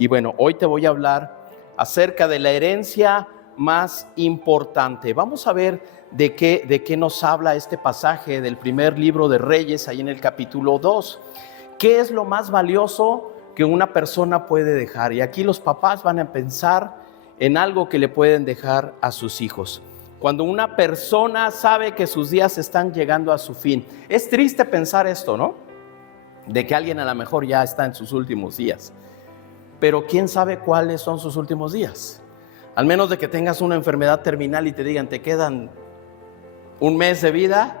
Y bueno, hoy te voy a hablar acerca de la herencia más importante. Vamos a ver de qué nos habla este pasaje del primer libro de Reyes, ahí en el capítulo 2. ¿Qué es lo más valioso que una persona puede dejar? Y aquí los papás van a pensar en algo que le pueden dejar a sus hijos. Cuando una persona sabe que sus días están llegando a su fin. Es triste pensar esto, ¿no? De que alguien a lo mejor ya está en sus últimos días. Pero ¿quién sabe cuáles son sus últimos días? Al menos de que tengas una enfermedad terminal y te digan, te quedan un mes de vida,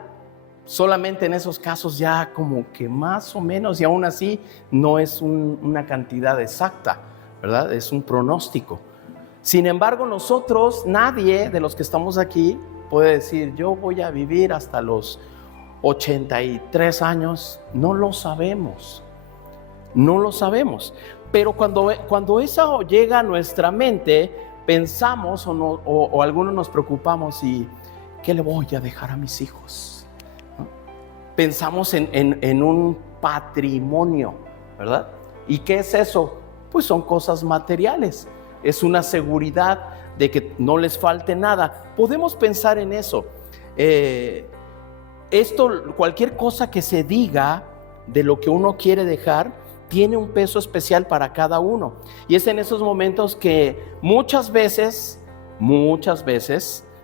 solamente en esos casos ya como que más o menos, y aún así no es una cantidad exacta, ¿verdad? Es un pronóstico. Sin embargo, nosotros, nadie de los que estamos aquí puede decir, yo voy a vivir hasta los 83 años. No lo sabemos. No lo sabemos. Pero cuando eso llega a nuestra mente, pensamos o algunos nos preocupamos y ¿qué le voy a dejar a mis hijos? ¿No? Pensamos en un patrimonio, ¿verdad? ¿Y qué es eso? Pues son cosas materiales. Es una seguridad de que no les falte nada. Podemos pensar en eso. Cualquier cosa que se diga de lo que uno quiere dejar, tiene un peso especial para cada uno. Y es en esos momentos que muchas veces,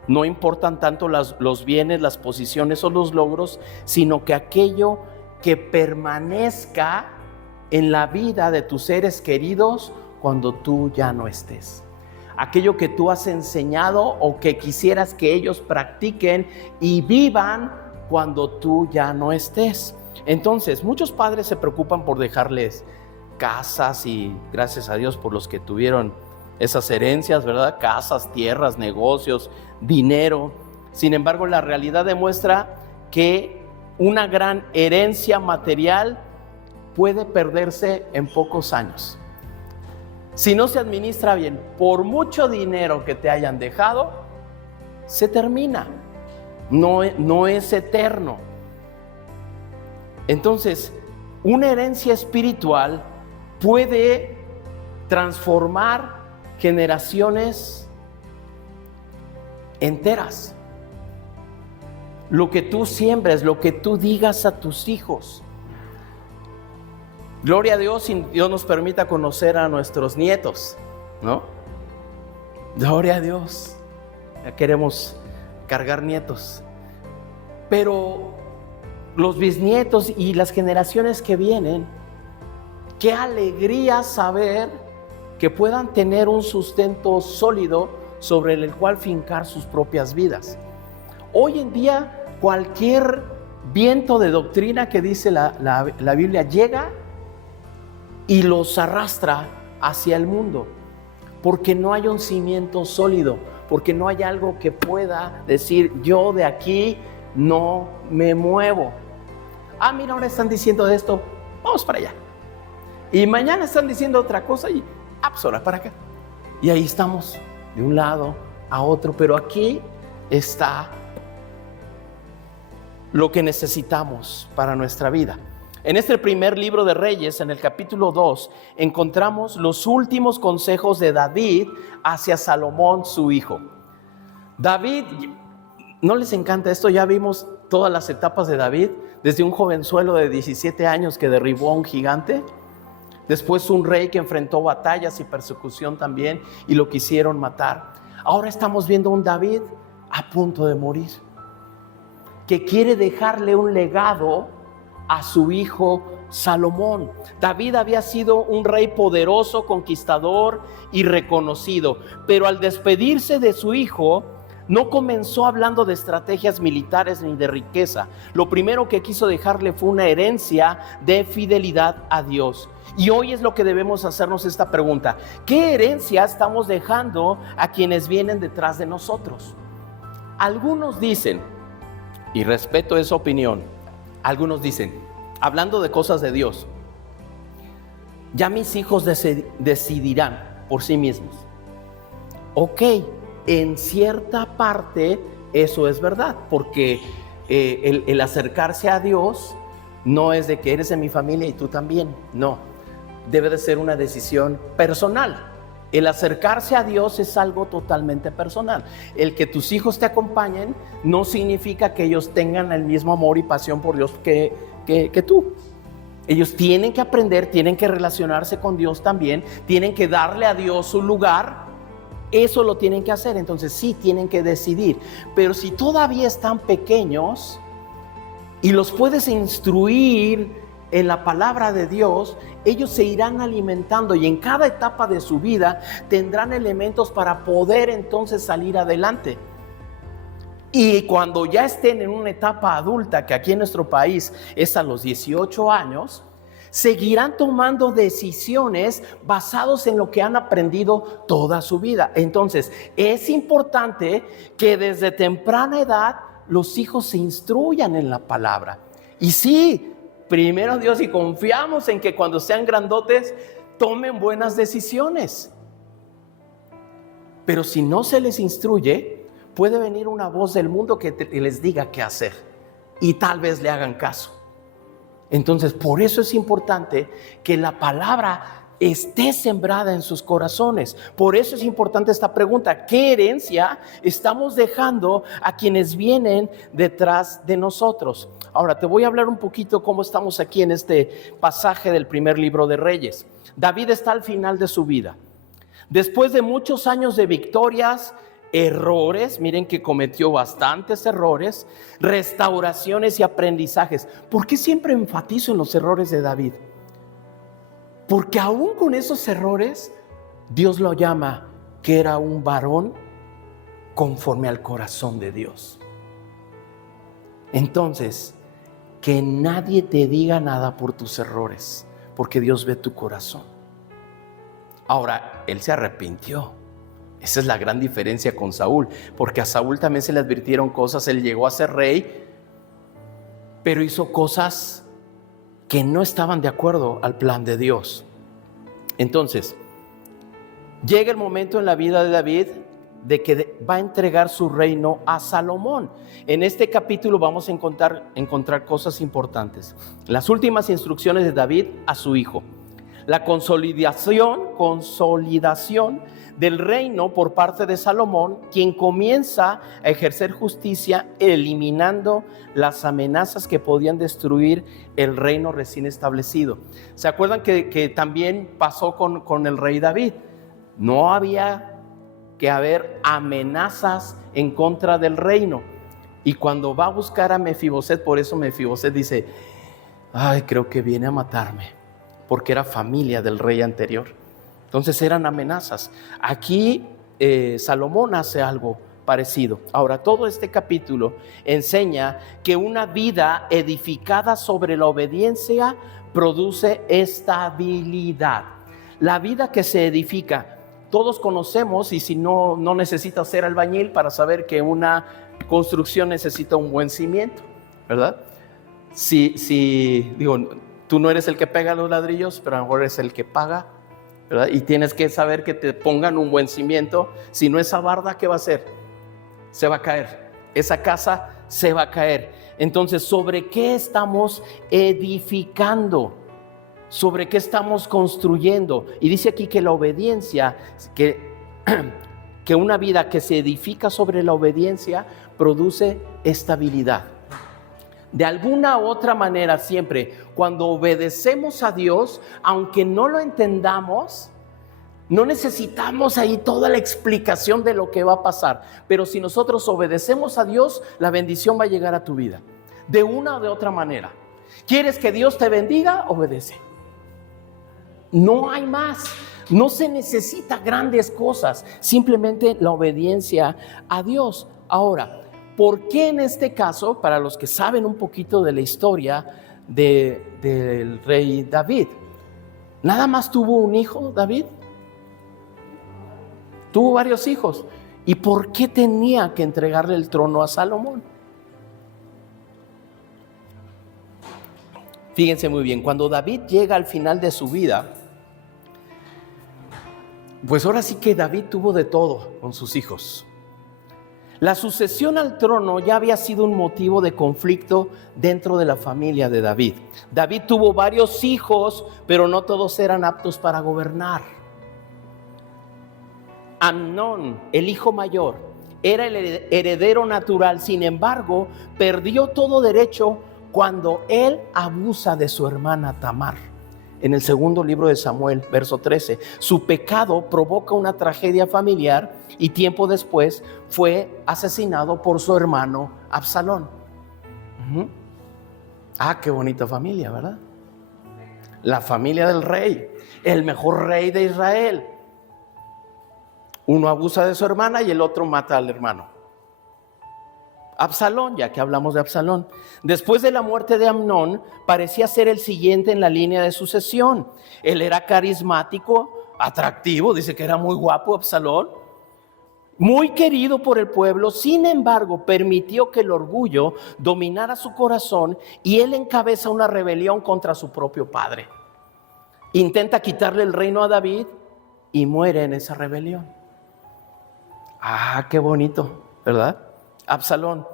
no importan tanto los bienes, las posiciones o los logros, sino que aquello que permanezca en la vida de tus seres queridos cuando tú ya no estés. Aquello que tú has enseñado o que quisieras que ellos practiquen y vivan cuando tú ya no estés. Entonces, muchos padres se preocupan por dejarles casas y gracias a Dios por los que tuvieron esas herencias, ¿verdad? Casas, tierras, negocios, dinero. Sin embargo, la realidad demuestra que una gran herencia material puede perderse en pocos años. Si no se administra bien, por mucho dinero que te hayan dejado, se termina. No es eterno. Entonces, una herencia espiritual puede transformar generaciones enteras. Lo que tú siembres, lo que tú digas a tus hijos. Gloria a Dios, y Dios nos permita conocer a nuestros nietos, ¿no? Gloria a Dios. Ya queremos cargar nietos. Pero los bisnietos y las generaciones que vienen, qué alegría saber que puedan tener un sustento sólido sobre el cual fincar sus propias vidas. Hoy en día, cualquier viento de doctrina que dice la Biblia llega y los arrastra hacia el mundo, porque no hay un cimiento sólido, porque no hay algo que pueda decir, yo de aquí no me muevo. Mira, ahora están diciendo de esto, vamos para allá. Y mañana están diciendo otra cosa y, pues ahora para acá. Y ahí estamos, de un lado a otro, pero aquí está lo que necesitamos para nuestra vida. En este primer libro de Reyes, en el capítulo 2, encontramos los últimos consejos de David hacia Salomón, su hijo. David, ¿no les encanta esto? Ya vimos todas las etapas de David, desde un jovenzuelo de 17 años que derribó a un gigante, después un rey que enfrentó batallas y persecución también y lo quisieron matar. Ahora estamos viendo un David a punto de morir, que quiere dejarle un legado a su hijo Salomón. David había sido un rey poderoso, conquistador y reconocido, pero al despedirse de su hijo, no comenzó hablando de estrategias militares ni de riqueza. Lo primero que quiso dejarle fue una herencia de fidelidad a Dios. Y hoy es lo que debemos hacernos esta pregunta: ¿qué herencia estamos dejando a quienes vienen detrás de nosotros? Algunos dicen, y respeto esa opinión, algunos dicen, hablando de cosas de Dios, ya mis hijos decidirán por sí mismos. Ok, en cierta parte eso es verdad, porque el acercarse a Dios no es de que eres de mi familia y tú también, no. debe de ser una decisión personal. El acercarse a Dios es algo totalmente personal. El que tus hijos te acompañen no significa que ellos tengan el mismo amor y pasión por Dios que tú. Ellos tienen que aprender, tienen que relacionarse con Dios también, tienen que darle a Dios su lugar. Eso lo tienen que hacer, entonces sí tienen que decidir. Pero si todavía están pequeños y los puedes instruir en la palabra de Dios, ellos se irán alimentando y en cada etapa de su vida tendrán elementos para poder entonces salir adelante. Y cuando ya estén en una etapa adulta, que aquí en nuestro país es a los 18 años, seguirán tomando decisiones basados en lo que han aprendido toda su vida. Entonces, es importante que desde temprana edad los hijos se instruyan en la palabra. Y sí, primero Dios, y confiamos en que cuando sean grandotes tomen buenas decisiones. Pero si no se les instruye, puede venir una voz del mundo que les diga qué hacer y tal vez le hagan caso. Entonces, por eso es importante que la palabra esté sembrada en sus corazones. Por eso es importante esta pregunta: ¿qué herencia estamos dejando a quienes vienen detrás de nosotros? Ahora te voy a hablar un poquito cómo estamos aquí en este pasaje del primer libro de Reyes. David está al final de su vida. Después de muchos años de victorias, errores, miren que cometió bastantes errores, restauraciones y aprendizajes. ¿Por qué siempre enfatizo en los errores de David? Porque aún con esos errores, Dios lo llama que era un varón conforme al corazón de Dios. Entonces, que nadie te diga nada por tus errores, porque Dios ve tu corazón. Ahora, él se arrepintió. Esa es la gran diferencia con Saúl, porque a Saúl también se le advirtieron cosas. Él llegó a ser rey, pero hizo cosas que no estaban de acuerdo al plan de Dios. Entonces, llega el momento en la vida de David de que va a entregar su reino a Salomón. En este capítulo vamos a encontrar cosas importantes. Las últimas instrucciones de David a su hijo. La consolidación del reino por parte de Salomón, quien comienza a ejercer justicia eliminando las amenazas que podían destruir el reino recién establecido. ¿Se acuerdan que también pasó con el rey David? No había que haber amenazas en contra del reino. Y cuando va a buscar a Mefiboset, por eso Mefiboset dice: ay, creo que viene a matarme, porque era familia del rey anterior. Entonces eran amenazas. Aquí Salomón hace algo parecido. Ahora, todo este capítulo enseña que una vida edificada sobre la obediencia produce estabilidad. La vida que se edifica, todos conocemos, y si no necesitas ser albañil para saber que una construcción necesita un buen cimiento, ¿verdad? Digo, tú no eres el que pega los ladrillos, pero a lo mejor eres el que paga, ¿verdad? Y tienes que saber que te pongan un buen cimiento. Si no, esa barda, ¿qué va a hacer? Se va a caer. Esa casa se va a caer. Entonces, ¿sobre qué estamos edificando? ¿Sobre qué estamos construyendo? Y dice aquí que la obediencia, que una vida que se edifica sobre la obediencia produce estabilidad. De alguna u otra manera, siempre cuando obedecemos a Dios, aunque no lo entendamos, no necesitamos ahí toda la explicación de lo que va a pasar. Pero si nosotros obedecemos a Dios, la bendición va a llegar a tu vida, de una o de otra manera. ¿Quieres que Dios te bendiga? Obedece. No hay más. No se necesita grandes cosas, simplemente la obediencia a Dios. Ahora, ¿por qué en este caso, para los que saben un poquito de la historia del rey David, nada más tuvo un hijo David? Tuvo varios hijos. ¿Y por qué tenía que entregarle el trono a Salomón? Fíjense muy bien, cuando David llega al final de su vida, pues ahora sí que David tuvo de todo con sus hijos. La sucesión al trono ya había sido un motivo de conflicto dentro de la familia de David. David tuvo varios hijos, pero no todos eran aptos para gobernar. Amnón, el hijo mayor, era el heredero natural, sin embargo, perdió todo derecho cuando él abusa de su hermana Tamar. En el segundo libro de Samuel, verso 13, su pecado provoca una tragedia familiar y tiempo después fue asesinado por su hermano Absalón. Qué bonita familia, ¿verdad? La familia del rey, el mejor rey de Israel. Uno abusa de su hermana y el otro mata al hermano. Absalón, ya que hablamos de Absalón, después de la muerte de Amnón, parecía ser el siguiente en la línea de sucesión. Él era carismático, atractivo, dice que era muy guapo Absalón, muy querido por el pueblo. Sin embargo, permitió que el orgullo dominara su corazón y él encabeza una rebelión contra su propio padre. Intenta quitarle el reino a David y muere en esa rebelión. Qué bonito, ¿verdad? Absalón.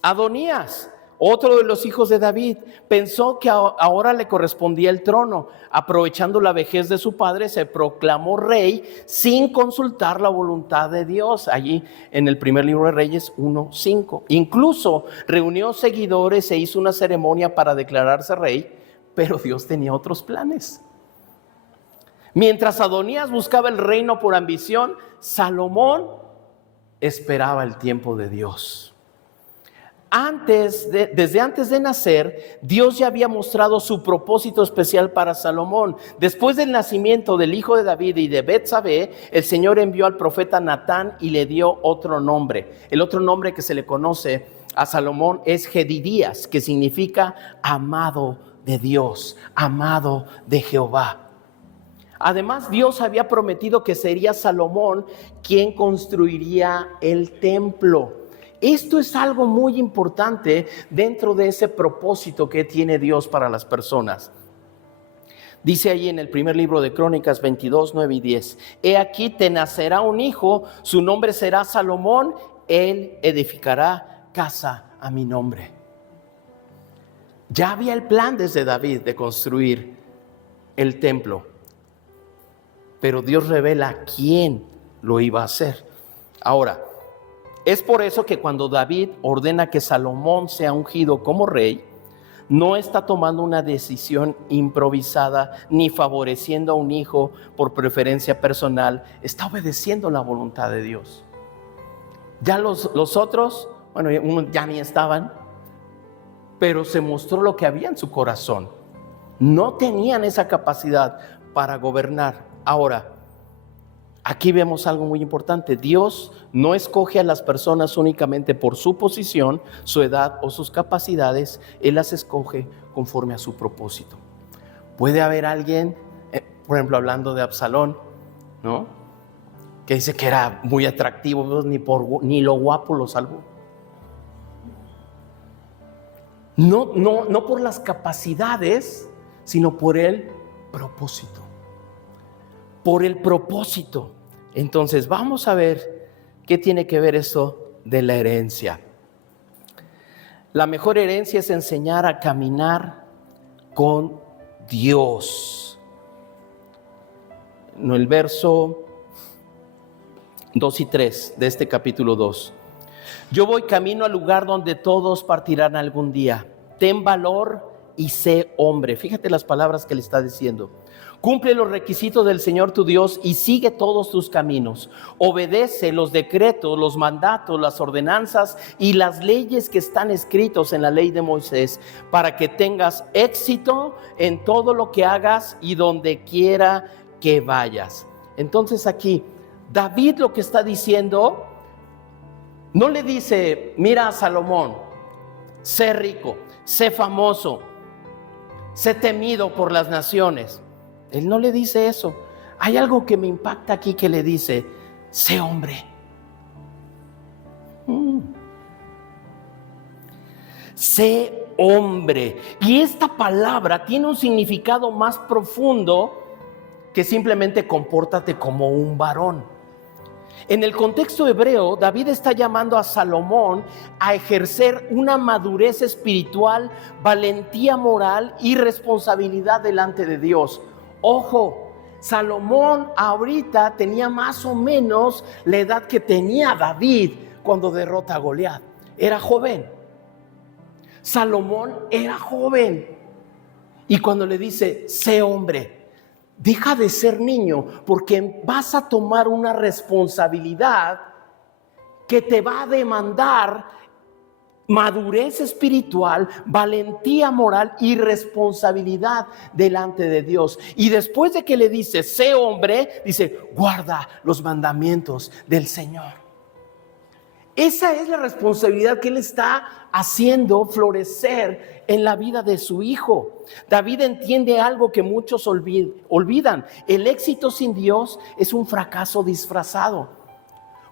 Adonías, otro de los hijos de David, pensó que ahora le correspondía el trono. Aprovechando la vejez de su padre, se proclamó rey sin consultar la voluntad de Dios. Allí en el primer libro de Reyes 1:5. Incluso reunió seguidores e hizo una ceremonia para declararse rey, pero Dios tenía otros planes. Mientras Adonías buscaba el reino por ambición, Salomón esperaba el tiempo de Dios. Desde antes de nacer, Dios ya había mostrado su propósito especial para Salomón. Después del nacimiento del hijo de David y de Betsabé, el Señor envió al profeta Natán y le dio otro nombre. El otro nombre que se le conoce a Salomón es Jedidías, que significa amado de Dios, amado de Jehová. Además, Dios había prometido que sería Salomón quien construiría el templo. Esto es algo muy importante dentro de ese propósito que tiene Dios para las personas. Dice allí en el primer libro de Crónicas 22, 9 y 10: He aquí te nacerá un hijo, su nombre será Salomón, él edificará casa a mi nombre. Ya había el plan desde David de construir el templo, pero Dios revela quién lo iba a hacer. Ahora, es por eso que cuando David ordena que Salomón sea ungido como rey, no está tomando una decisión improvisada ni favoreciendo a un hijo por preferencia personal, está obedeciendo la voluntad de Dios. Ya los otros, unos ya ni estaban, pero se mostró lo que había en su corazón. No tenían esa capacidad para gobernar. Ahora, aquí vemos algo muy importante. Dios no escoge a las personas únicamente por su posición, su edad o sus capacidades. Él las escoge conforme a su propósito. Puede haber alguien, por ejemplo, hablando de Absalón, ¿no?, que dice que era muy atractivo, ni lo guapo lo salvó. No por las capacidades, sino por el propósito. Por el propósito. Entonces vamos a ver qué tiene que ver eso de la herencia. La mejor herencia es enseñar a caminar con Dios. En el verso 2 y 3 de este capítulo 2. Yo voy camino al lugar donde todos partirán algún día. Ten valor y sé hombre. Fíjate las palabras que le está diciendo. Cumple los requisitos del Señor tu Dios y sigue todos tus caminos. Obedece los decretos, los mandatos, las ordenanzas y las leyes que están escritos en la ley de Moisés, para que tengas éxito en todo lo que hagas y donde quiera que vayas. Entonces aquí, David lo que está diciendo, no le dice: mira a Salomón, sé rico, sé famoso, sé temido por las naciones. Él no le dice eso. Hay algo que me impacta aquí que le dice: sé hombre. Sé hombre. Y esta palabra tiene un significado más profundo que simplemente compórtate como un varón. En el contexto hebreo, David está llamando a Salomón a ejercer una madurez espiritual, valentía moral y responsabilidad delante de Dios. Ojo, Salomón ahorita tenía más o menos la edad que tenía David cuando derrota a Goliat. Era joven. Salomón era joven. Y cuando le dice, sé hombre, deja de ser niño, porque vas a tomar una responsabilidad que te va a demandar madurez espiritual, valentía moral y responsabilidad delante de Dios. Y después de que le dice, sé hombre, dice, guarda los mandamientos del Señor. Esa es la responsabilidad que Él está haciendo florecer en la vida de su hijo. David entiende algo que muchos olvidan. El éxito sin Dios es un fracaso disfrazado.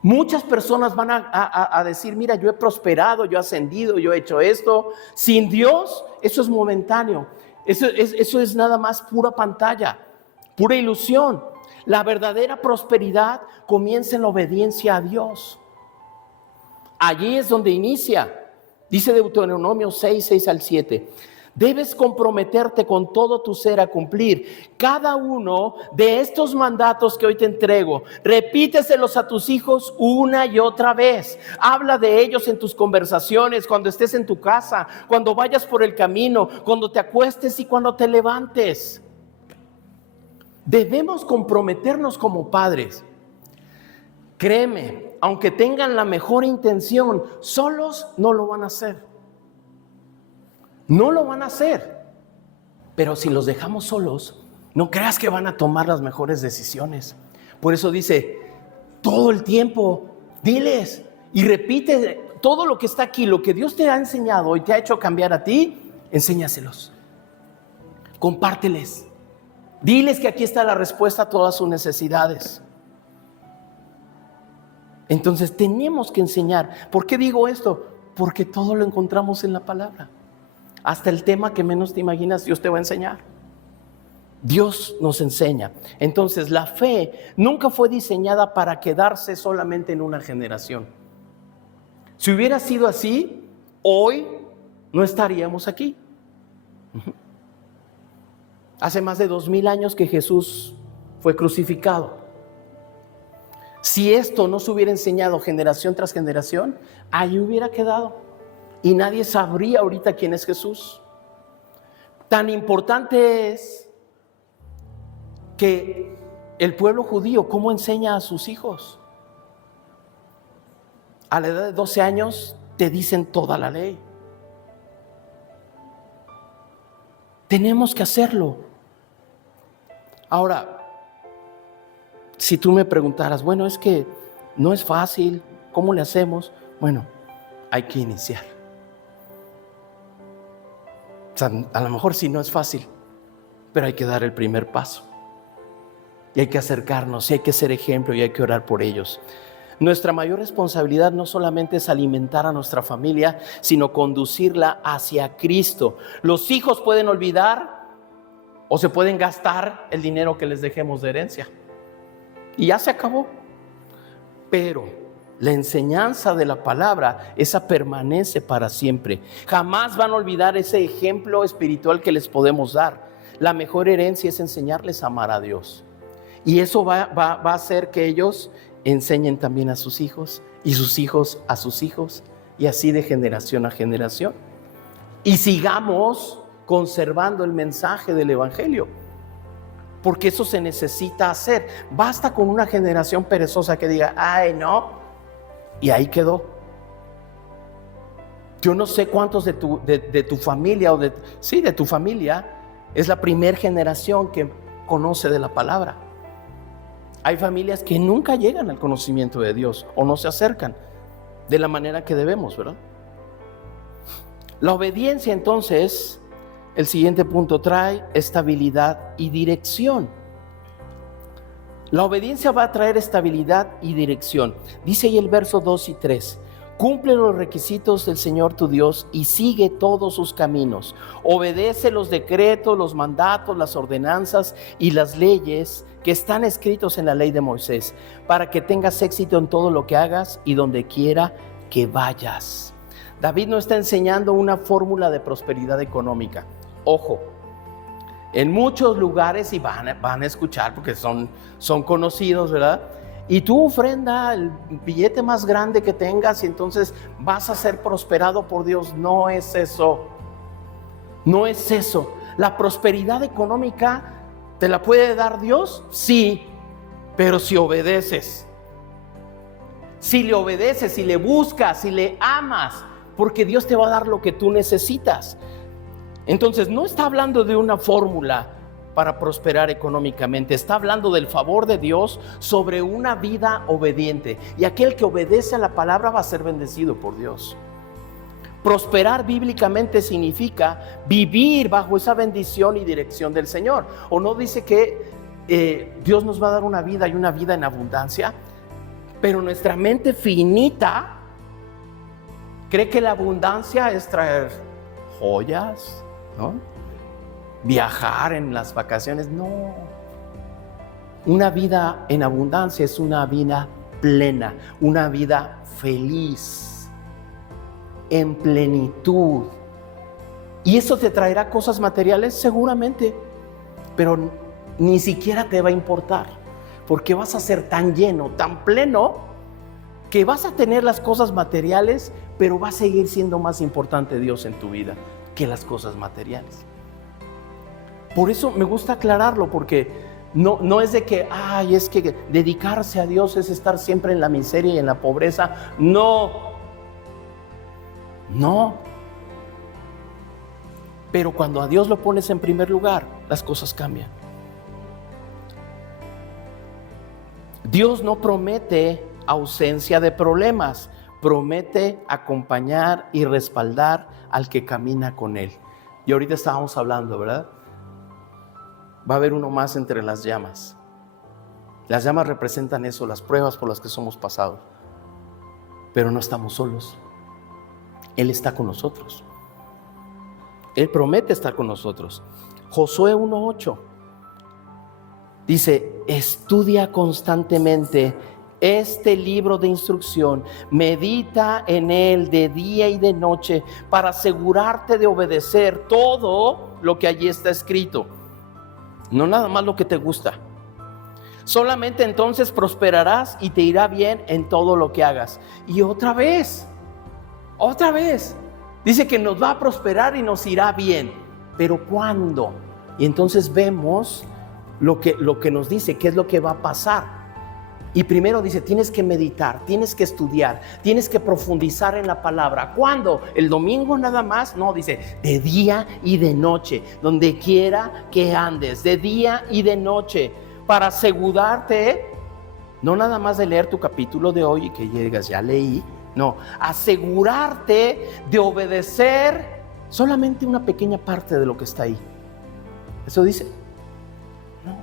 Muchas personas van a decir, mira, yo he prosperado, yo he ascendido, yo he hecho esto. Sin Dios, eso es momentáneo. Eso es nada más pura pantalla, pura ilusión. La verdadera prosperidad comienza en la obediencia a Dios. Allí es donde inicia. Dice Deuteronomio 6 al 7. Debes comprometerte con todo tu ser a cumplir cada uno de estos mandatos que hoy te entrego. Repíteselos a tus hijos una y otra vez. Habla de ellos en tus conversaciones, cuando estés en tu casa, cuando vayas por el camino, cuando te acuestes y cuando te levantes. Debemos comprometernos como padres. Créeme, aunque tengan la mejor intención, solos no lo van a hacer. No lo van a hacer. Pero si los dejamos solos, no creas que van a tomar las mejores decisiones. Por eso dice, todo el tiempo, diles y repite todo lo que está aquí, lo que Dios te ha enseñado y te ha hecho cambiar a ti, enséñaselos. Compárteles. Diles que aquí está la respuesta a todas sus necesidades. Entonces tenemos que enseñar. ¿Por qué digo esto? Porque todo lo encontramos en la palabra. Hasta el tema que menos te imaginas, Dios te va a enseñar. Dios nos enseña. Entonces la fe nunca fue diseñada para quedarse solamente en una generación. Si hubiera sido así, hoy no estaríamos aquí. Hace más de 2000 años que Jesús fue crucificado. Si esto no se hubiera enseñado generación tras generación, ahí hubiera quedado y nadie sabría ahorita quién es Jesús. Tan importante es que el pueblo judío, ¿cómo enseña a sus hijos? A la edad de 12 años te dicen toda la ley. Tenemos que hacerlo. Ahora, si tú me preguntaras, bueno, es que no es fácil, ¿cómo le hacemos? Bueno, hay que iniciar. O sea, a lo mejor sí no es fácil, pero hay que dar el primer paso. Y hay que acercarnos, y hay que ser ejemplo, y hay que orar por ellos. Nuestra mayor responsabilidad no solamente es alimentar a nuestra familia, sino conducirla hacia Cristo. Los hijos pueden olvidar o se pueden gastar el dinero que les dejemos de herencia. Y ya se acabó. Pero la enseñanza de la palabra, esa permanece para siempre. Jamás van a olvidar ese ejemplo espiritual que les podemos dar. La mejor herencia es enseñarles a amar a Dios. Y eso va a hacer que ellos enseñen también a sus hijos y sus hijos a sus hijos, y así de generación a generación. Y sigamos conservando el mensaje del Evangelio, porque eso se necesita hacer. Basta con una generación perezosa que diga, ay, no, y ahí quedó. Yo no sé cuántos de tu familia, de tu familia, es la primera generación que conoce de la palabra. Hay familias que nunca llegan al conocimiento de Dios o no se acercan de la manera que debemos, ¿verdad? La obediencia, entonces, el siguiente punto, trae estabilidad y dirección. La obediencia va a traer estabilidad y dirección. Dice ahí el verso 2 y 3, Cumple los requisitos del Señor tu Dios y sigue todos sus caminos. Obedece los decretos, los mandatos, las ordenanzas y las leyes que están escritos en la ley de Moisés, para que tengas éxito en todo lo que hagas y donde quiera que vayas. David no está enseñando una fórmula de prosperidad económica. Ojo, en muchos lugares, y van a escuchar porque son conocidos, ¿verdad? Y tú ofrenda el billete más grande que tengas y entonces vas a ser prosperado por Dios. No es eso. No es eso. La prosperidad económica ¿te la puede dar Dios? Sí, pero si obedeces. Si le obedeces, si le buscas, si le amas, porque Dios te va a dar lo que tú necesitas. Entonces no está hablando de una fórmula para prosperar económicamente, está hablando del favor de Dios sobre una vida obediente, y aquel que obedece a la palabra va a ser bendecido por Dios. Prosperar bíblicamente significa vivir bajo esa bendición y dirección del Señor. ¿O no dice que Dios nos va a dar una vida y una vida en abundancia? Pero nuestra mente finita cree que la abundancia es traer joyas, ¿no? Viajar en las vacaciones. No. Una vida en abundancia es una vida plena, una vida feliz, en plenitud. ¿Y eso te traerá cosas materiales? Seguramente, pero ni siquiera te va a importar, porque vas a ser tan lleno, tan pleno, que vas a tener las cosas materiales, pero va a seguir siendo más importante Dios en tu vida que las cosas materiales. Por eso me gusta aclararlo, porque no es de que, es que dedicarse a Dios es estar siempre en la miseria y en la pobreza. No. Pero cuando a Dios lo pones en primer lugar, las cosas cambian. Dios no promete ausencia de problemas, promete acompañar y respaldar al que camina con Él. Y ahorita estábamos hablando, ¿verdad? Va a haber uno más entre las llamas. Las llamas representan eso, las pruebas por las que somos pasados. Pero no estamos solos. Él está con nosotros. Él promete estar con nosotros. Josué 1:8 dice: estudia constantemente este libro de instrucción, medita en él de día y de noche, para asegurarte de obedecer todo lo que allí está escrito. No nada más lo que te gusta. Solamente entonces prosperarás y te irá bien en todo lo que hagas. Y otra vez, dice que nos va a prosperar y nos irá bien. ¿Pero cuándo? Y entonces vemos lo que nos dice, qué es lo que va a pasar. Y primero dice, tienes que meditar, tienes que estudiar, tienes que profundizar en la palabra. ¿Cuándo? ¿El domingo nada más? No, dice, de día y de noche, donde quiera que andes, de día y de noche, para asegurarte, no nada más de leer tu capítulo de hoy y que llegas, ya leí, no, asegurarte de obedecer solamente una pequeña parte de lo que está ahí. ¿Eso dice? No.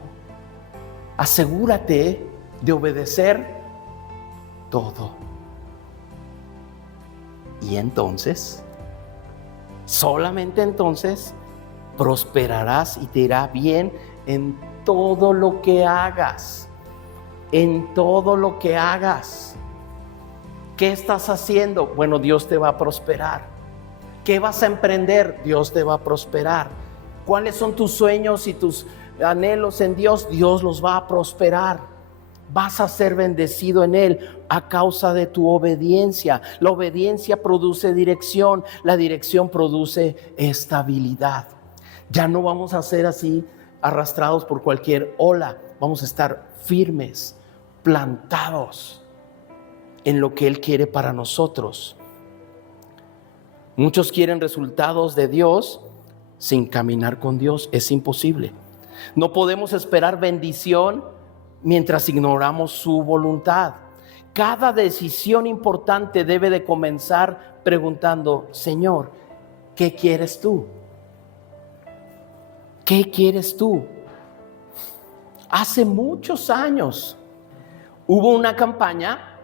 Asegúrate de obedecer todo. Y entonces, solamente entonces, prosperarás y te irá bien en todo lo que hagas. En todo lo que hagas. ¿Qué estás haciendo? Bueno, Dios te va a prosperar. ¿Qué vas a emprender? Dios te va a prosperar. ¿Cuáles son tus sueños y tus anhelos en Dios? Dios los va a prosperar. Vas a ser bendecido en Él a causa de tu obediencia. La obediencia produce dirección, la dirección produce estabilidad. Ya no vamos a ser así arrastrados por cualquier ola. Vamos a estar firmes, plantados en lo que Él quiere para nosotros. Muchos quieren resultados de Dios sin caminar con Dios. Es imposible. No podemos esperar bendición mientras ignoramos su voluntad. Cada decisión importante debe de comenzar preguntando: Señor, ¿qué quieres tú? ¿Qué quieres tú? Hace muchos años hubo una campaña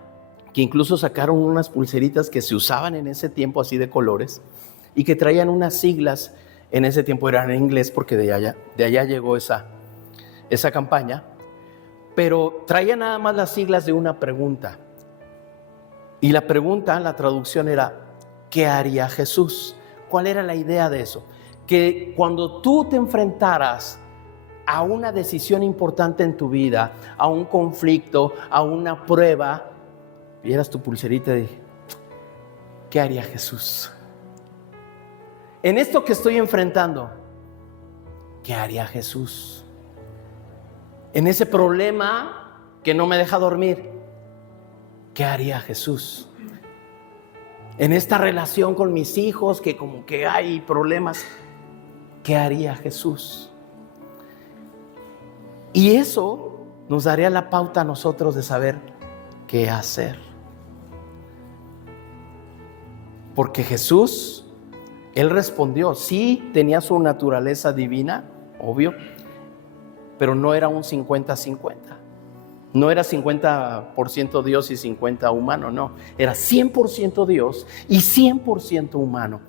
que incluso sacaron unas pulseritas que se usaban en ese tiempo así de colores y que traían unas siglas. En ese tiempo eran en inglés porque de allá llegó esa campaña, pero traía nada más las siglas de una pregunta. Y la pregunta, la traducción era, ¿qué haría Jesús? ¿Cuál era la idea de eso? Que cuando tú te enfrentaras a una decisión importante en tu vida, a un conflicto, a una prueba, vieras tu pulserita y dije, ¿qué haría Jesús? En esto que estoy enfrentando, ¿qué haría Jesús? En ese problema que no me deja dormir, ¿qué haría Jesús? En esta relación con mis hijos que como que hay problemas, ¿qué haría Jesús? Y eso nos daría la pauta a nosotros de saber qué hacer. Porque Jesús, Él respondió, sí tenía su naturaleza divina, obvio, pero no era un 50-50. No era 50% Dios y 50% humano, no. Era 100% Dios y 100% humano.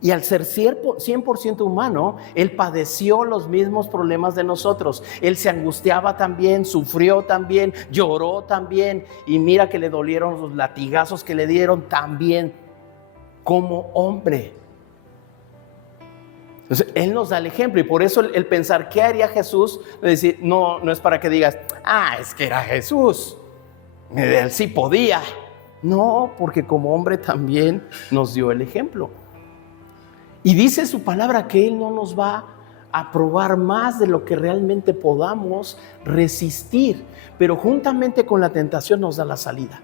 Y al ser 100% humano, Él padeció los mismos problemas de nosotros. Él se angustiaba también, sufrió también, lloró también. Y mira que le dolieron los latigazos que le dieron también como hombre. Entonces, Él nos da el ejemplo y por eso el pensar ¿qué haría Jesús? Es decir, no es para que digas, es que era Jesús, Él sí podía. No, porque como hombre también nos dio el ejemplo. Y dice su palabra que Él no nos va a probar más de lo que realmente podamos resistir, pero juntamente con la tentación nos da la salida.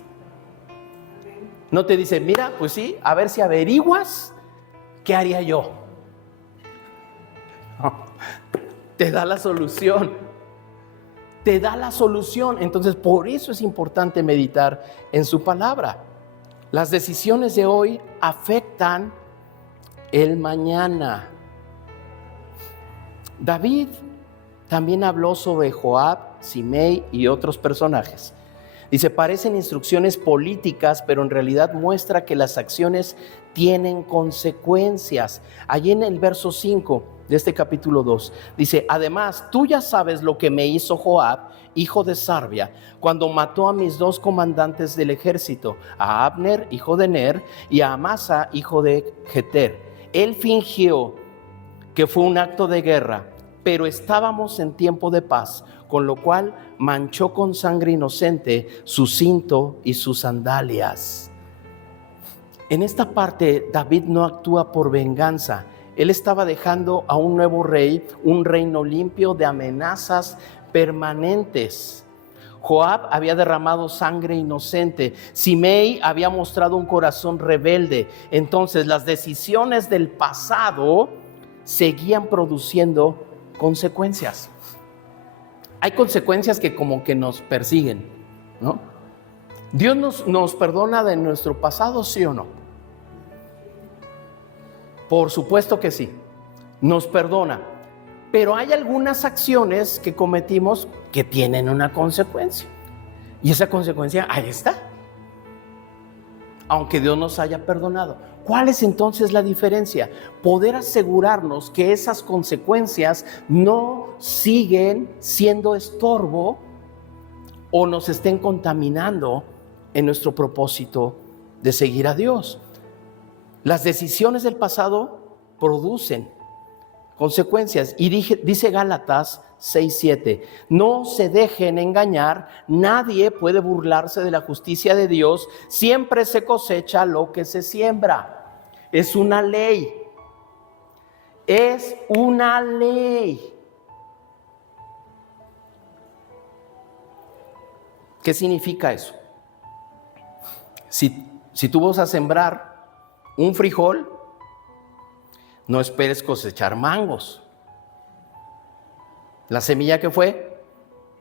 No te dice, mira, pues sí, a ver si averiguas qué haría yo. No, te da la solución. Te da la solución. Entonces, por eso es importante meditar en su palabra. Las decisiones de hoy afectan el mañana. David también habló sobre Joab, Simei y otros personajes. Dice, parecen instrucciones políticas, pero en realidad muestra que las acciones tienen consecuencias. Allí en el verso 5 de este capítulo 2, dice, además, tú ya sabes lo que me hizo Joab, hijo de Sarvia, cuando mató a mis 2 comandantes del ejército, a Abner, hijo de Ner, y a Amasa, hijo de Jeter. Él fingió que fue un acto de guerra, pero estábamos en tiempo de paz, con lo cual manchó con sangre inocente su cinto y sus sandalias. En esta parte, David no actúa por venganza. Él estaba dejando a un nuevo rey, un reino limpio de amenazas permanentes. Joab había derramado sangre inocente. Simei había mostrado un corazón rebelde. Entonces, las decisiones del pasado seguían produciendo consecuencias. Hay consecuencias que como que nos persiguen, ¿no? ¿Dios nos perdona de nuestro pasado, sí o no? Por supuesto que sí, nos perdona. Pero hay algunas acciones que cometimos que tienen una consecuencia. Y esa consecuencia, ahí está. Aunque Dios nos haya perdonado. ¿Cuál es entonces la diferencia? Poder asegurarnos que esas consecuencias no siguen siendo estorbo o nos estén contaminando en nuestro propósito de seguir a Dios. Las decisiones del pasado producen consecuencias. Y dice Gálatas 6:7, no se dejen engañar, nadie puede burlarse de la justicia de Dios, siempre se cosecha lo que se siembra. Es una ley. Es una ley. ¿Qué significa eso? Si tú vas a sembrar un frijol, no esperes cosechar mangos. La semilla que fue,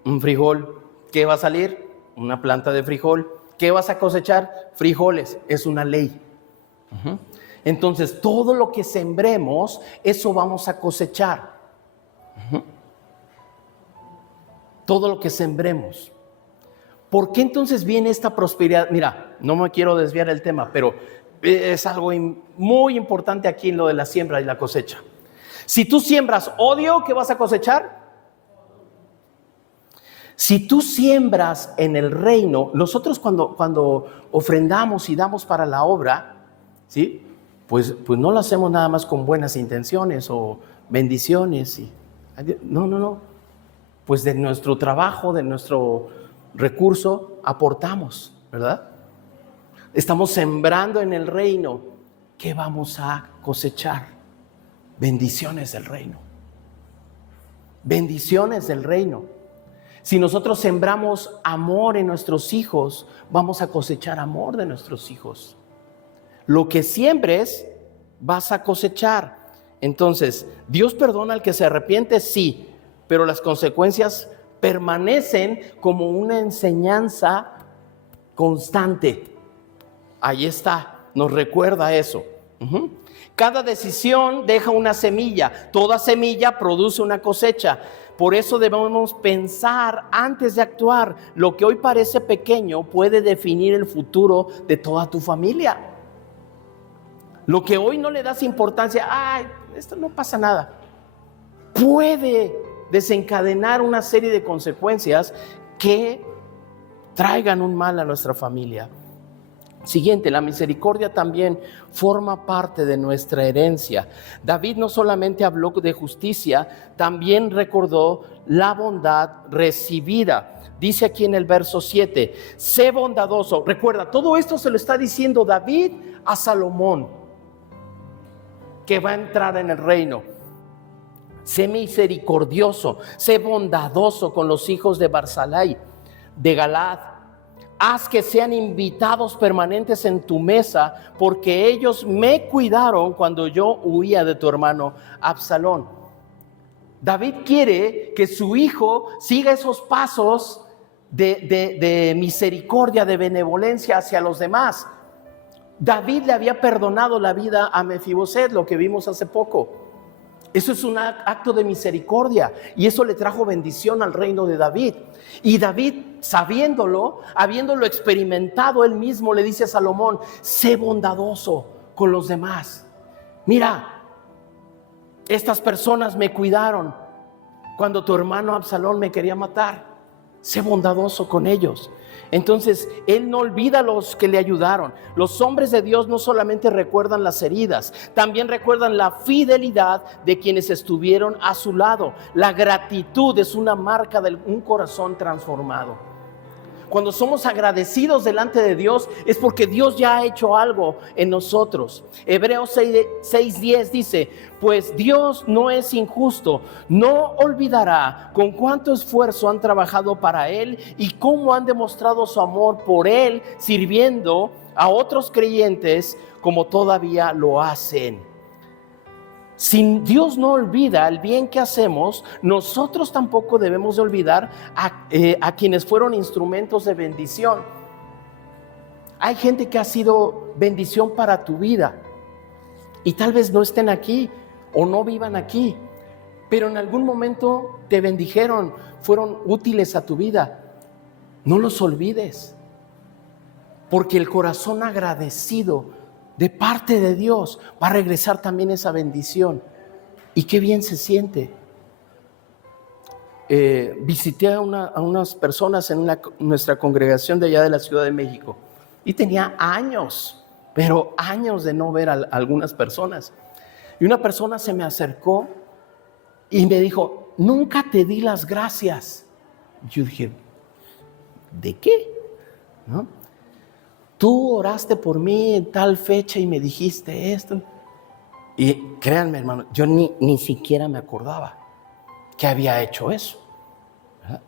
un frijol. ¿Qué va a salir? Una planta de frijol. ¿Qué vas a cosechar? Frijoles. Es una ley. Entonces, todo lo que sembremos, eso vamos a cosechar. Todo lo que sembremos. ¿Por qué entonces viene esta prosperidad? Mira, no me quiero desviar del tema, pero es algo muy importante aquí en lo de la siembra y la cosecha. Si tú siembras odio, ¿qué vas a cosechar? Si tú siembras en el reino, nosotros cuando ofrendamos y damos para la obra, ¿sí? Pues no lo hacemos nada más con buenas intenciones o bendiciones. No. Pues de nuestro trabajo, de nuestro recurso, aportamos, ¿verdad? Estamos sembrando en el reino. ¿Qué vamos a cosechar? Bendiciones del reino. Bendiciones del reino. Si nosotros sembramos amor en nuestros hijos, vamos a cosechar amor de nuestros hijos. Lo que siembres, vas a cosechar. Entonces, ¿Dios perdona al que se arrepiente? Sí, pero las consecuencias permanecen como una enseñanza constante. Ahí está, nos recuerda eso. Cada decisión deja una semilla. Toda semilla produce una cosecha. Por eso debemos pensar antes de actuar. Lo que hoy parece pequeño puede definir el futuro de toda tu familia. Lo que hoy no le das importancia, esto no pasa nada, puede desencadenar una serie de consecuencias que traigan un mal a nuestra familia. Siguiente, la misericordia también forma parte de nuestra herencia. David no solamente habló de justicia, también recordó la bondad recibida. Dice aquí en el verso 7, sé bondadoso. Recuerda, todo esto se lo está diciendo David a Salomón, que va a entrar en el reino. Sé misericordioso, sé bondadoso con los hijos de Barzalai, de Galaad. Haz que sean invitados permanentes en tu mesa, porque ellos me cuidaron cuando yo huía de tu hermano Absalón. David quiere que su hijo siga esos pasos de misericordia, de benevolencia hacia los demás. David le había perdonado la vida a Mefiboset, lo que vimos hace poco. Eso es un acto de misericordia y eso le trajo bendición al reino de David. Y David, sabiéndolo, habiéndolo experimentado él mismo, le dice a Salomón, sé bondadoso con los demás. Mira, estas personas me cuidaron cuando tu hermano Absalón me quería matar. Sé bondadoso con ellos. Entonces, él no olvida a los que le ayudaron. Los hombres de Dios no solamente recuerdan las heridas, también recuerdan la fidelidad de quienes estuvieron a su lado. La gratitud es una marca de un corazón transformado. Cuando somos agradecidos delante de Dios es porque Dios ya ha hecho algo en nosotros. Hebreos 6:10 dice, pues Dios no es injusto, no olvidará con cuánto esfuerzo han trabajado para Él y cómo han demostrado su amor por Él, sirviendo a otros creyentes como todavía lo hacen. Si Dios no olvida el bien que hacemos, nosotros tampoco debemos de olvidar a quienes fueron instrumentos de bendición. Hay gente que ha sido bendición para tu vida y tal vez no estén aquí o no vivan aquí, pero en algún momento te bendijeron, fueron útiles a tu vida. No los olvides, porque el corazón agradecido de parte de Dios va a regresar también esa bendición. Y qué bien se siente. Visité a unas personas en nuestra congregación de allá de la Ciudad de México y tenía años, pero años de no ver a algunas personas. Y una persona se me acercó y me dijo, nunca te di las gracias. Yo dije, ¿de qué? ¿No? Tú oraste por mí en tal fecha y me dijiste esto. Y créanme, hermano, yo ni siquiera me acordaba que había hecho eso. ¿Verdad?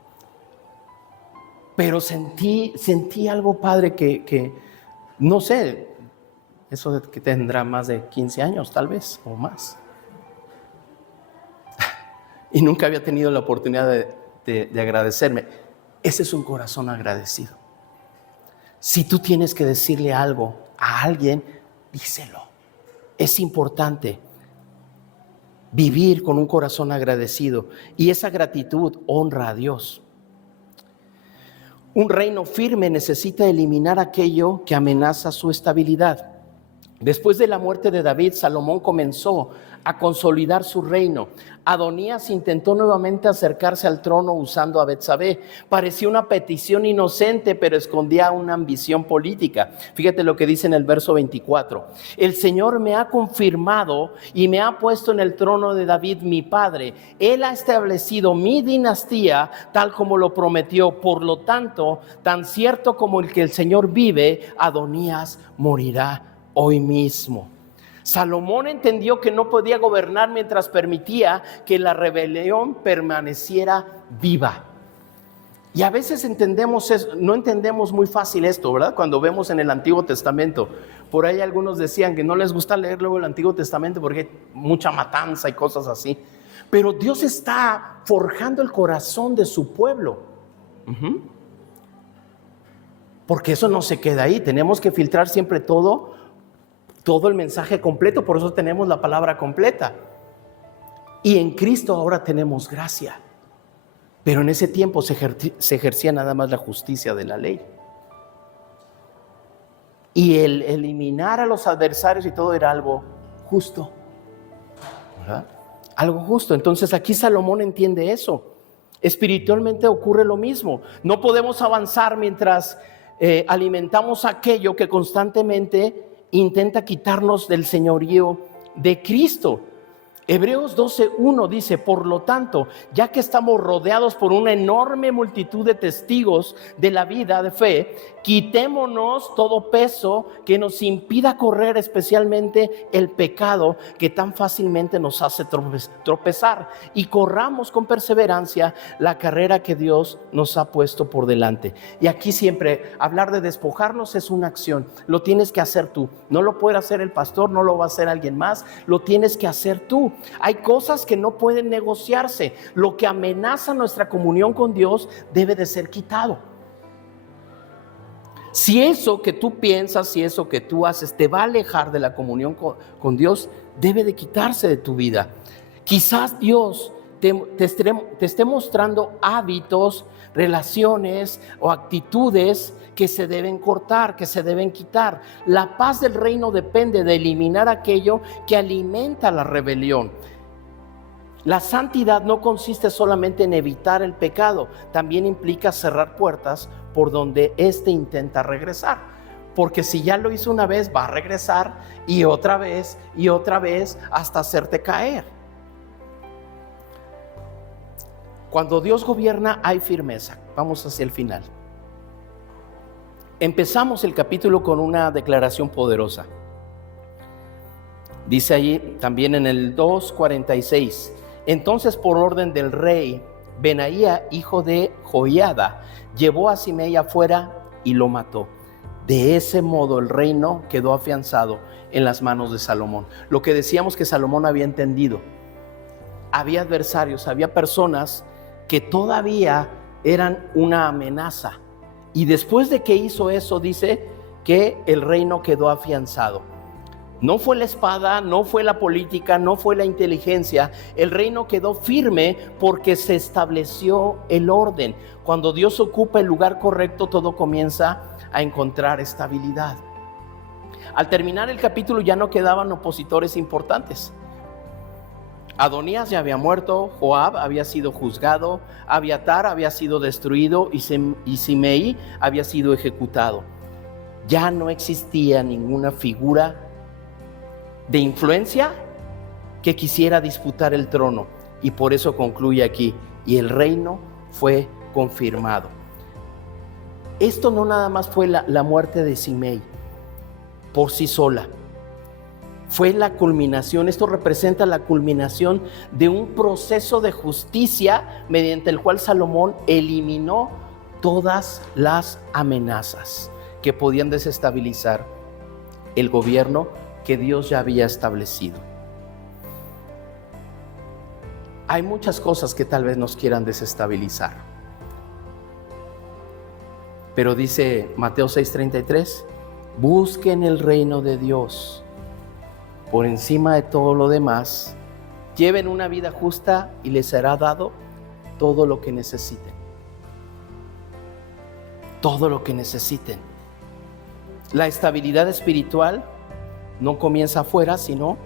Pero sentí algo, padre, que no sé, eso de que tendrá más de 15 años tal vez o más. Y nunca había tenido la oportunidad de agradecerme. Ese es un corazón agradecido. Si tú tienes que decirle algo a alguien, díselo. Es importante vivir con un corazón agradecido y esa gratitud honra a Dios. Un reino firme necesita eliminar aquello que amenaza su estabilidad. Después de la muerte de David, Salomón comenzó a consolidar su reino. Adonías intentó nuevamente acercarse al trono usando a Betsabé. Parecía una petición inocente, pero escondía una ambición política. Fíjate lo que dice en el verso 24. El Señor me ha confirmado y me ha puesto en el trono de David, mi padre. Él ha establecido mi dinastía tal como lo prometió. Por lo tanto, tan cierto como el que el Señor vive, Adonías morirá hoy mismo. Salomón entendió que no podía gobernar mientras permitía que la rebelión permaneciera viva. Y a veces no entendemos muy fácil esto, ¿verdad? Cuando vemos en el Antiguo Testamento, por ahí algunos decían que no les gusta leer luego el Antiguo Testamento porque hay mucha matanza y cosas así. Pero Dios está forjando el corazón de su pueblo. Porque eso no se queda ahí, tenemos que filtrar siempre todo el mensaje completo, por eso tenemos la palabra completa. Y en Cristo ahora tenemos gracia. Pero en ese tiempo se ejercía nada más la justicia de la ley. Y el eliminar a los adversarios y todo era algo justo. ¿Verdad? Algo justo. Entonces aquí Salomón entiende eso. Espiritualmente ocurre lo mismo. No podemos avanzar mientras alimentamos aquello que constantemente intenta quitarnos del señorío de Cristo. Hebreos 12:1 dice: por lo tanto, ya que estamos rodeados por una enorme multitud de testigos de la vida de fe, quitémonos todo peso que nos impida correr, especialmente el pecado que tan fácilmente nos hace tropezar, y corramos con perseverancia la carrera que Dios nos ha puesto por delante. Y aquí siempre hablar de despojarnos es una acción, lo tienes que hacer tú, no lo puede hacer el pastor, no lo va a hacer alguien más, lo tienes que hacer tú. Hay cosas que no pueden negociarse. Lo que amenaza nuestra comunión con Dios debe de ser quitado. Si eso que tú piensas, si eso que tú haces te va a alejar de la comunión con Dios, debe de quitarse de tu vida. Quizás Dios te esté mostrando hábitos, relaciones o actitudes que se deben cortar, que se deben quitar. La paz del reino depende de eliminar aquello que alimenta la rebelión. La santidad no consiste solamente en evitar el pecado, también implica cerrar puertas por donde éste intenta regresar. Porque si ya lo hizo una vez, va a regresar y otra vez hasta hacerte caer. Cuando Dios gobierna hay firmeza. Vamos hacia el final. Empezamos el capítulo con una declaración poderosa. Dice allí también en el 2:46: entonces, por orden del rey, Benaía, hijo de Joiada, llevó a Simei afuera y lo mató. De ese modo el reino quedó afianzado en las manos de Salomón. Lo que decíamos que Salomón había entendido. Había adversarios, había personas que todavía eran una amenaza. Y después de que hizo eso, dice que el reino quedó afianzado. No fue la espada, no fue la política, no fue la inteligencia. El reino quedó firme porque se estableció el orden. Cuando Dios ocupa el lugar correcto, todo comienza a encontrar estabilidad. Al terminar el capítulo ya no quedaban opositores importantes. Adonías ya había muerto, Joab había sido juzgado, Abiatar había sido destruido y Simei había sido ejecutado. Ya no existía ninguna figura de influencia que quisiera disputar el trono, y por eso concluye aquí: y el reino fue confirmado. Esto no nada más fue la muerte de Simei por sí sola, fue la culminación. Esto representa la culminación de un proceso de justicia mediante el cual Salomón eliminó todas las amenazas que podían desestabilizar el gobierno que Dios ya había establecido. Hay muchas cosas que tal vez nos quieran desestabilizar, pero dice Mateo 6:33: busquen el reino de Dios por encima de todo lo demás, lleven una vida justa y les será dado todo lo que necesiten. todo lo que necesiten. La estabilidad espiritual no comienza afuera, sino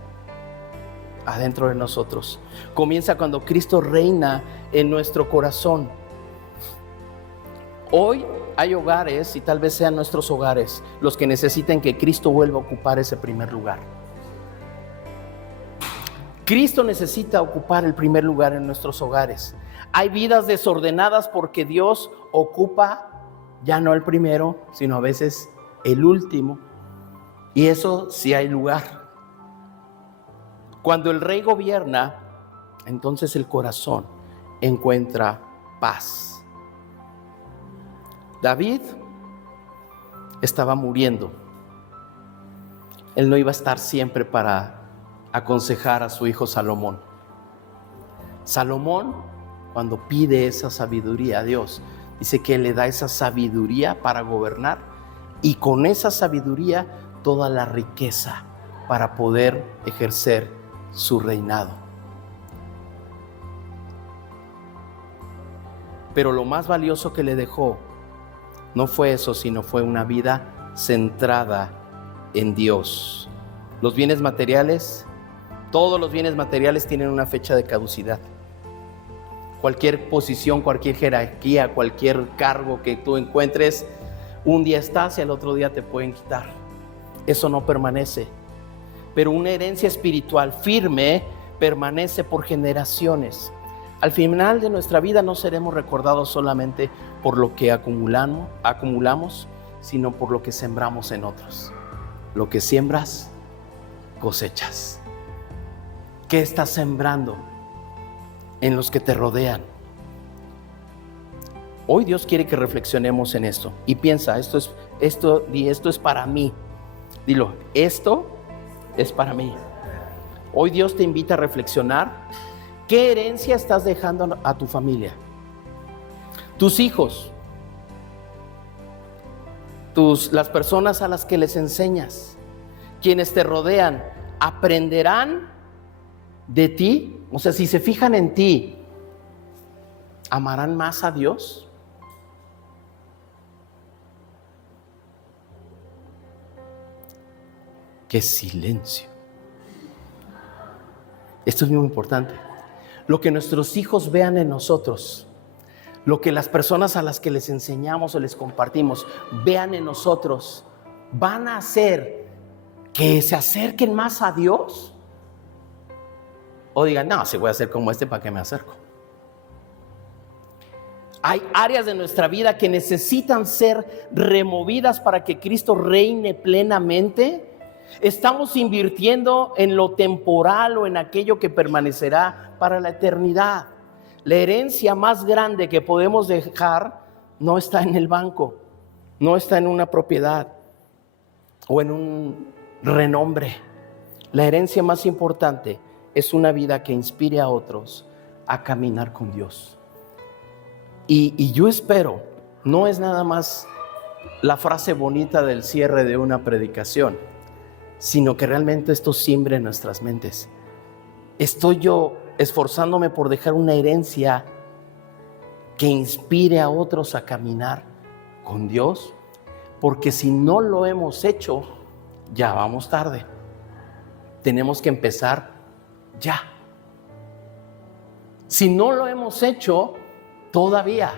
adentro de nosotros. Comienza cuando Cristo reina en nuestro corazón. Hoy hay hogares, y tal vez sean nuestros hogares, los que necesiten que Cristo vuelva a ocupar ese primer lugar. Cristo necesita ocupar el primer lugar en nuestros hogares. Hay vidas desordenadas porque Dios ocupa ya no el primero, sino a veces el último. Y eso sí hay lugar. Cuando el rey gobierna, entonces el corazón encuentra paz. David estaba muriendo. Él no iba a estar siempre para aconsejar a su hijo Salomón. Salomón, cuando pide esa sabiduría a Dios, dice que le da esa sabiduría para gobernar y con esa sabiduría toda la riqueza para poder ejercer su reinado. Pero lo más valioso que le dejó no fue eso, sino fue una vida centrada en Dios. Los bienes materiales, todos los bienes materiales tienen una fecha de caducidad. Cualquier posición, cualquier jerarquía, cualquier cargo que tú encuentres, un día estás y al otro día te pueden quitar. Eso no permanece. Pero una herencia espiritual firme permanece por generaciones. Al final de nuestra vida no seremos recordados solamente por lo que acumulamos, sino por lo que sembramos en otros. Lo que siembras, cosechas. ¿Qué estás sembrando en los que te rodean? Hoy Dios quiere que reflexionemos en esto y piensa, esto es para mí. Dilo, esto es para mí. Hoy Dios te invita a reflexionar. ¿Qué herencia estás dejando a tu familia? Tus hijos, las personas a las que les enseñas, quienes te rodean, ¿aprenderán de ti? O sea, si se fijan en ti, ¿amarán más a Dios? ¡Qué silencio! Esto es muy importante. Lo que nuestros hijos vean en nosotros, lo que las personas a las que les enseñamos o les compartimos vean en nosotros, ¿van a hacer que se acerquen más a Dios? O digan, no, si voy a ser como ¿para qué me acerco? Hay áreas de nuestra vida que necesitan ser removidas para que Cristo reine plenamente. Estamos invirtiendo en lo temporal o en aquello que permanecerá para la eternidad. La herencia más grande que podemos dejar no está en el banco, no está en una propiedad o en un renombre. La herencia más importante es una vida que inspire a otros a caminar con Dios. Y yo espero, no es nada más la frase bonita del cierre de una predicación, sino que realmente esto siembre en nuestras mentes. Estoy yo esforzándome por dejar una herencia que inspire a otros a caminar con Dios, porque si no lo hemos hecho, ya vamos tarde. Tenemos que empezar ya. Si no lo hemos hecho todavía,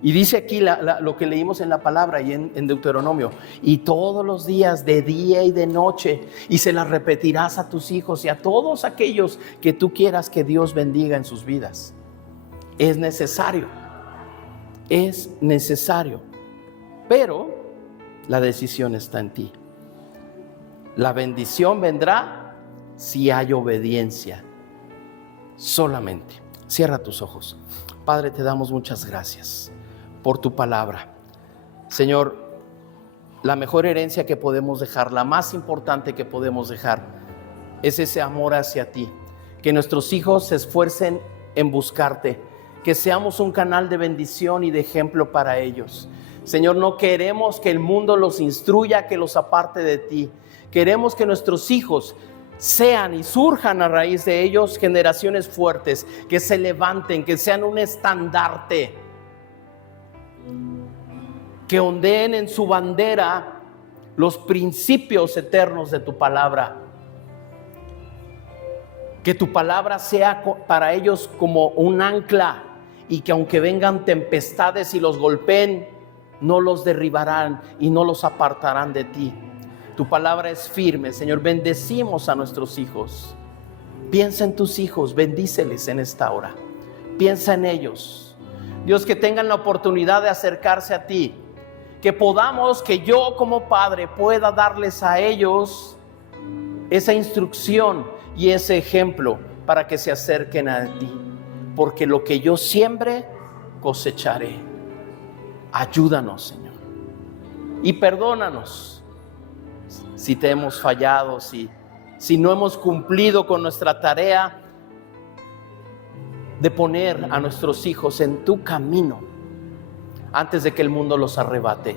y dice aquí lo que leímos en la palabra y en Deuteronomio, y todos los días, de día y de noche, y se las repetirás a tus hijos y a todos aquellos que tú quieras que Dios bendiga en sus vidas. Es necesario, pero la decisión está en ti. La bendición vendrá si hay obediencia solamente. Cierra tus ojos. Padre, te damos muchas gracias por tu palabra. Señor, la mejor herencia que podemos dejar, la más importante que podemos dejar, es ese amor hacia ti. Que nuestros hijos se esfuercen en buscarte, que seamos un canal de bendición y de ejemplo para ellos. Señor, no queremos que el mundo los instruya, que los aparte de ti. Queremos que nuestros hijos sean y surjan a raíz de ellos generaciones fuertes, que se levanten, que sean un estandarte que ondeen en su bandera los principios eternos de tu palabra. Que tu palabra sea para ellos como un ancla, y que aunque vengan tempestades y los golpeen, no los derribarán y no los apartarán de ti. Tu palabra es firme, Señor. Bendecimos a nuestros hijos. Piensa en tus hijos, bendíceles en esta hora. Piensa en ellos. Dios, que tengan la oportunidad de acercarse a ti. Que podamos, que yo como padre pueda darles a ellos esa instrucción y ese ejemplo para que se acerquen a ti. Porque lo que yo siembre, cosecharé. Ayúdanos, Señor. Y perdónanos si te hemos fallado, si no hemos cumplido con nuestra tarea de poner a nuestros hijos en tu camino antes de que el mundo los arrebate.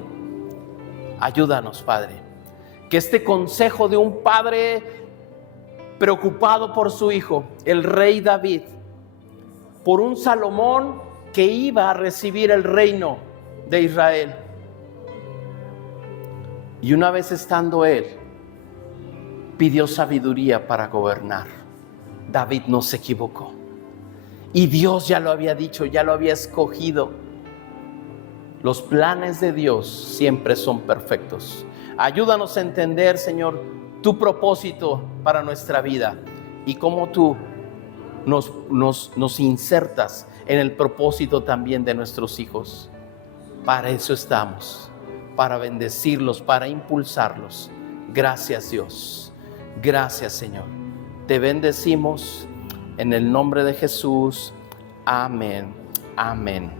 Ayúdanos, Padre. Que este consejo de un padre preocupado por su hijo, el rey David, por un Salomón que iba a recibir el reino de Israel, y una vez estando él, pidió sabiduría para gobernar. David no se equivocó. Y Dios ya lo había dicho, ya lo había escogido. Los planes de Dios siempre son perfectos. Ayúdanos a entender, Señor, tu propósito para nuestra vida y cómo tú nos insertas en el propósito también de nuestros hijos. Para eso estamos, para bendecirlos, para impulsarlos. Gracias, Dios. Gracias, Señor. Te bendecimos en el nombre de Jesús. Amén. Amén.